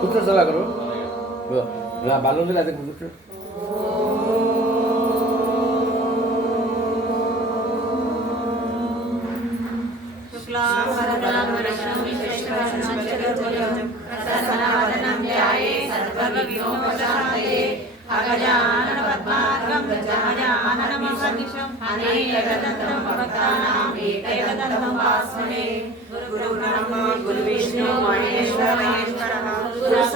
కూర్చో చలా కరు బాల్ ఉంది లేదా కూర్చో గజాననమహర్నిశం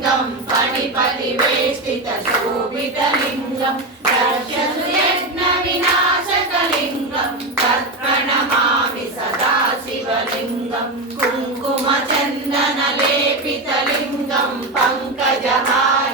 భూషితలింగం ఫణిపతి వేష్టిత శోభితలింగం దర్శసు యజ్ఞ వినాశక లింగం తత్ప్రణమామి సదా శివలింగం కుంకుమ చందన లేపిత లింగం పంకజహార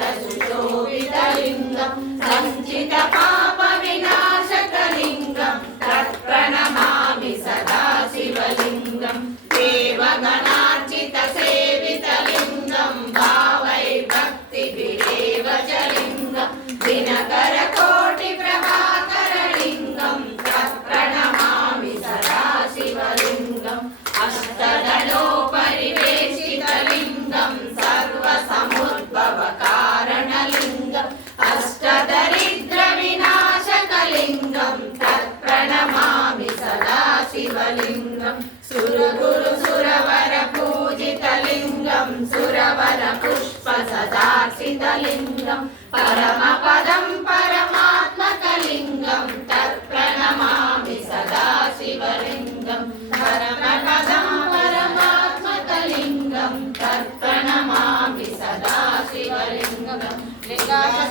శివలింగం సురగురు సురవర పూజితలింగం సురవర పుష్ప సదార్చితలింగం పరమ పదం పరమాత్మకలింగం తత్ప్రణమామి సదా శివలింగం పరమ పదం పరమాత్మకలింగం తత్ప్రణమామి సదా శివలింగం ఓం